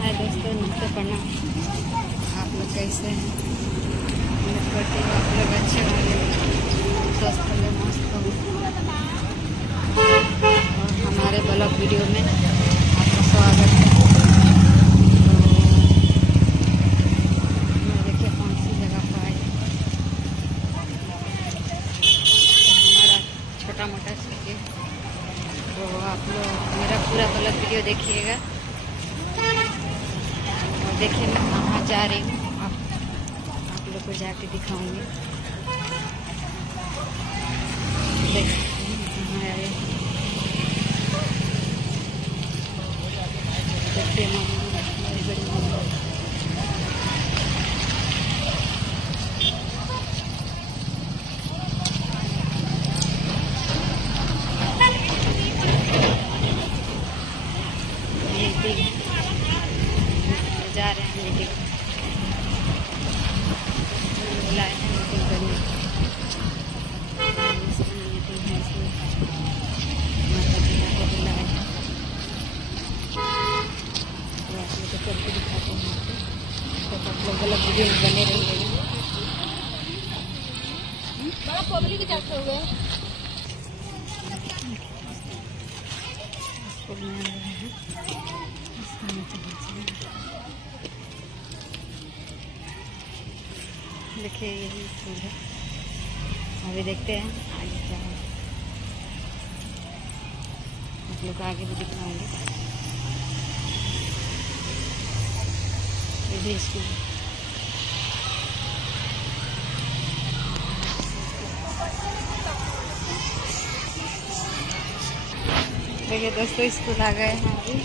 हाय दोस्तों, नमस्ते, प्रणाम। आप लोग कैसे हैं? उम्मीद करती हूँ आप लोग अच्छे होंगे, स्वस्थ होंगे, मस्त होंगे। और हमारे ब्लॉग वीडियो में आपका स्वागत है। मैं देखिए कौन सी जगह पर आई। हमारा छोटा मोटा चीज़, तो आप लोग मेरा पूरा ब्लॉग वीडियो देखिएगा। देखिए मैं कहाँ जा रही हूँ, आप लोग को जाके दिखाऊंगी। देख कहाँ आए, देखते हैं बड़ी बड़ी मंदिर। जा रहे हैं मीटिंग, बुलाए हैं मीटिंग करने। मीटिंग है इसमें, माता पिता को बुलाए हैं, तो आप लोग को करके दिखाते हैं। तो आप लोग गलत वीडियो में बने रहिएगा। बड़ा पब्लिक जाते हो गए। देखिए यही स्कूल है। अभी देखते हैं आगे क्या है, आप लोग को आगे भी दिखाएंगे। यही स्कूल है। देखिए दोस्तों, स्कूल आ गए हैं अभी।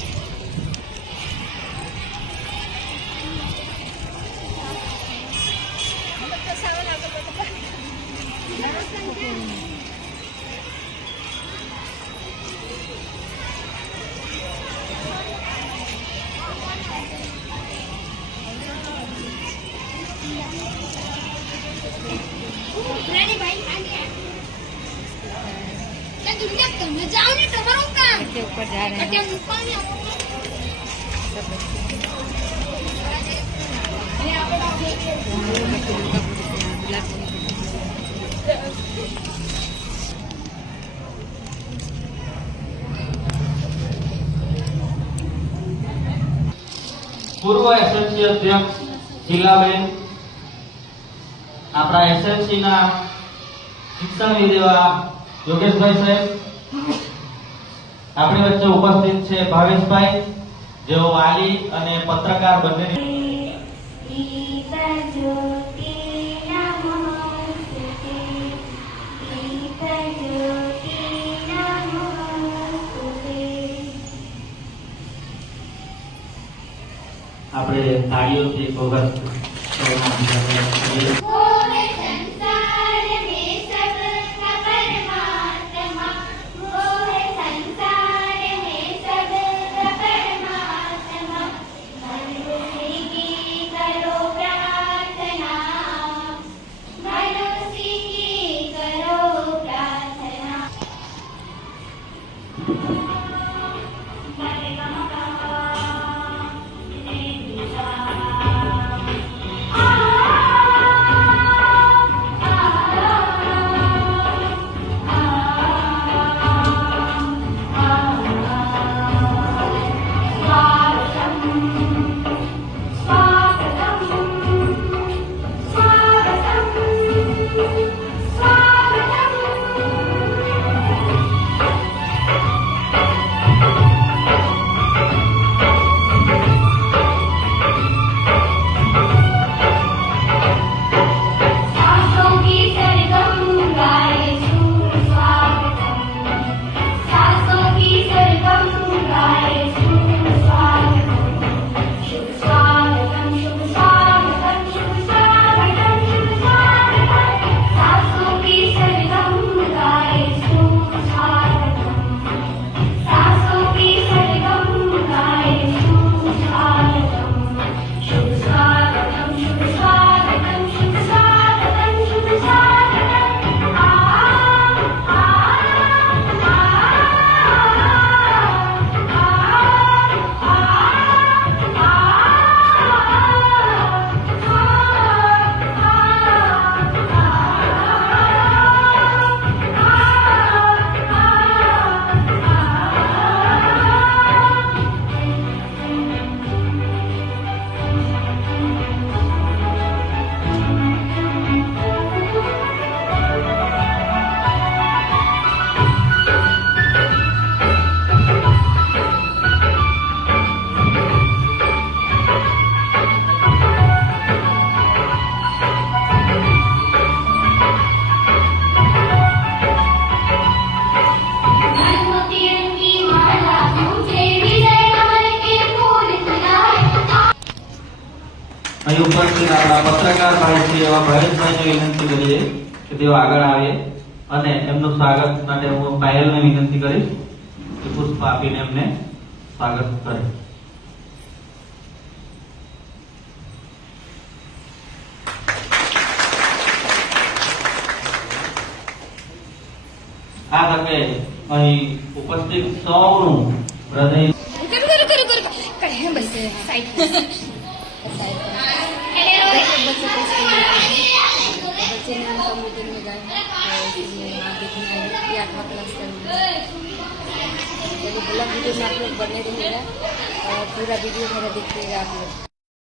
देखिए ऊपर जा रहे हैं सब बच्चे। पूर्व एसएलसी अध्यक्ष शीलाबेन, अपना एसएलसी ना शिक्षण देवा योगेशभाई साहेब अपनी वच्चे उपस्थित है। भावेशभाई जो वाली અને પત્રકાર બંને આપણે તાળીઓથી સ્વાગત કરવા અહીં ઉપસ્થિત આપણા પત્રકાર ભાઈ છે એવા ભાવેશભાઈને વિનંતી કરીએ કે તેઓ આગળ આવે અને એમનું સ્વાગત માટે હું પાયલને વિનંતી કરીશ કે પુષ્પ આપીને એમને સ્વાગત કરે. આ તકે અહીં ઉપસ્થિત સૌનું હૃદય वीडियो में आप लोग बने रहिएगा और पूरा वीडियो मेरा देखिएगा आप लोग.